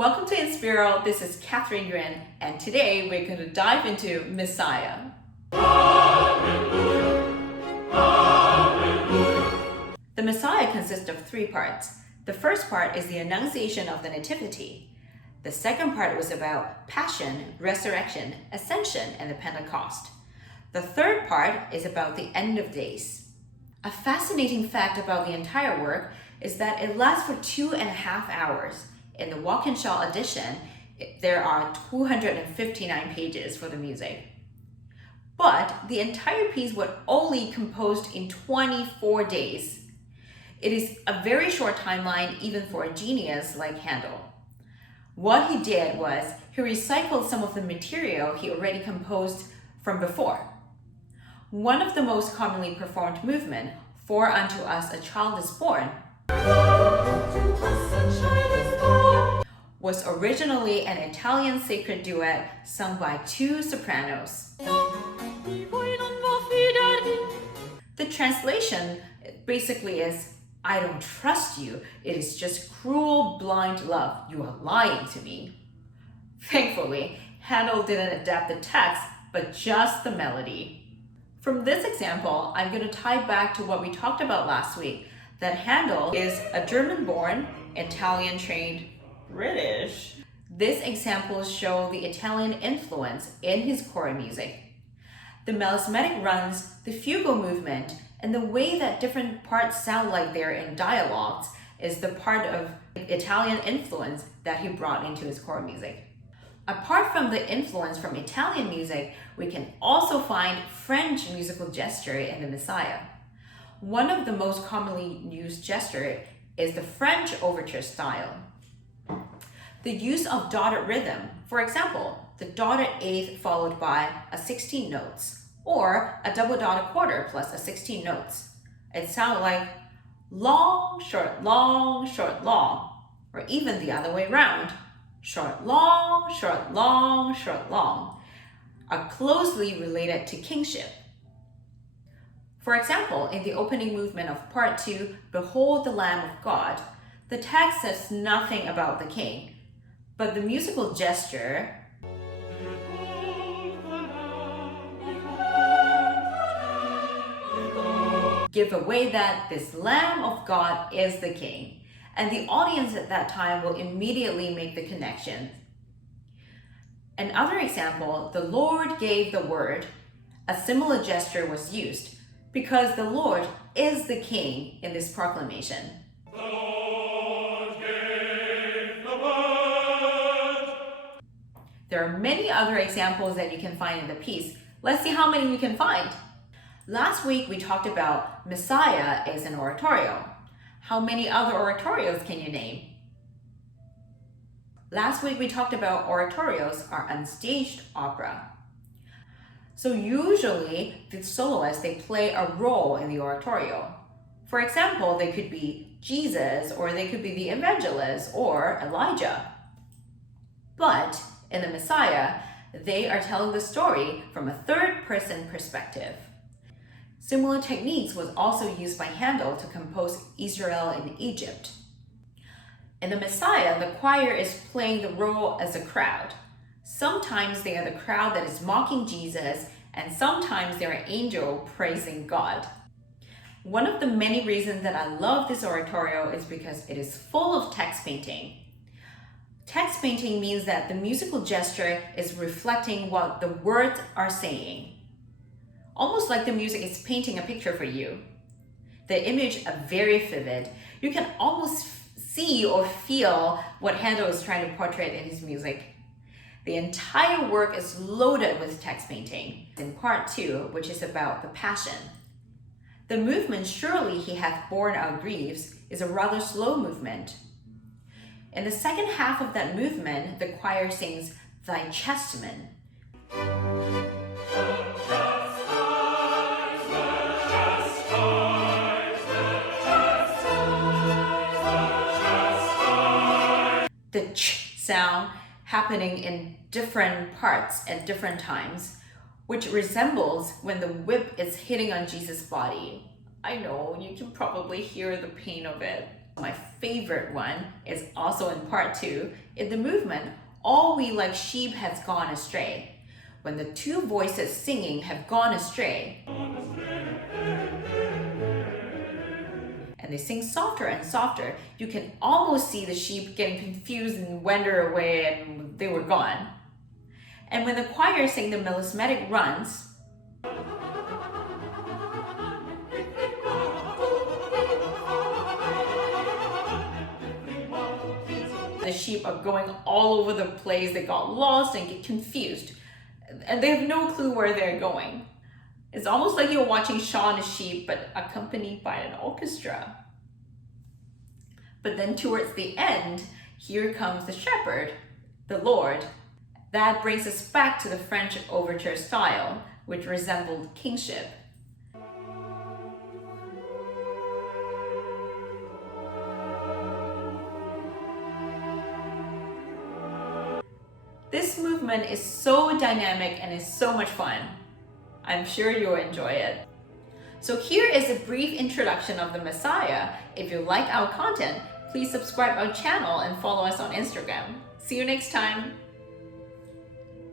Welcome to Inspiro. This is Catherine Yuan, and today we're going to dive into Messiah. Hallelujah. Hallelujah. The Messiah consists of three parts. The first part is the Annunciation of the Nativity. The second part was about Passion, Resurrection, Ascension, and the Pentecost. The third part is about the end of days. A fascinating fact about the entire work is that it lasts for 2.5 hours. In the Walkinshaw edition, there are 259 pages for the music. But the entire piece was only composed in 24 days. It is a very short timeline even for a genius like Handel. What he did was he recycled some of the material he already composed from before. One of the most commonly performed movement, For Unto Us a Child is Born, was originally an Italian sacred duet sung by two sopranos. The translation basically is, I don't trust you, it is just cruel, blind love, you are lying to me. Thankfully, Handel didn't adapt the text, but just the melody. From this example, I'm going to tie back to what we talked about last week, that Handel is a German-born, Italian-trained British. These examples show the Italian influence in his choral music. The melismatic runs, the fugal movement, and the way that different parts sound like they're in dialogues is the part of Italian influence that he brought into his choral music. Apart from the influence from Italian music, we can also find French musical gesture in the Messiah. One of the most commonly used gesture is the French overture style. The use of dotted rhythm, for example, the dotted eighth followed by a 16 notes, or a double dotted quarter plus a 16 notes. It sounds like long, short, long, or even the other way around. Short, long, short, long, short, long, are closely related to kingship. For example, in the opening movement of part 2, Behold the Lamb of God, the text says nothing about the king, but the musical gesture give away that this Lamb of God is the king. And the audience at that time will immediately make the connection. Another example, the Lord gave the word, a similar gesture was used because the Lord is the king in this proclamation. The Lord gave the word. There are many other examples that you can find in the piece. Let's see how many you can find. Last week we talked about Messiah is an oratorio. How many other oratorios can you name? Last week we talked about oratorios are unstaged opera. So usually the soloists, they play a role in the oratorio. For example, they could be Jesus, or they could be the evangelist, or Elijah. But in the Messiah, they are telling the story from a third-person perspective. Similar techniques was also used by Handel to compose Israel in Egypt. In the Messiah, the choir is playing the role as a crowd. Sometimes they are the crowd that is mocking Jesus, and sometimes they're an angel praising God. One of the many reasons that I love this oratorio is because it is full of text painting. Text painting means that the musical gesture is reflecting what the words are saying. Almost like the music is painting a picture for you. The images are very vivid. You can almost see or feel what Handel is trying to portray in his music. The entire work is loaded with text painting. In part 2, which is about the Passion. The movement, Surely He hath borne our griefs, is a rather slow movement. In the second half of that movement, the choir sings Thy Chastisement. The ch sound happening in different parts at different times, which resembles when the whip is hitting on Jesus' body. I know, you can probably hear the pain of it. My favorite one is also in part 2. In the movement, all we like sheep has gone astray. When the two voices singing have gone astray, and they sing softer and softer, you can almost see the sheep getting confused and wander away, and they were gone. And when the choir sang the melismatic runs, the sheep are going all over the place. They got lost and get confused, and they have no clue where they're going. It's almost like you're watching Shaun the Sheep, but accompanied by an orchestra. But then towards the end, here comes the shepherd, the Lord. That brings us back to the French overture style, which resembled kingship. This movement is so dynamic and is so much fun. I'm sure you'll enjoy it. So here is a brief introduction of the Messiah. If you like our content, please subscribe our channel and follow us on Instagram. See you next time.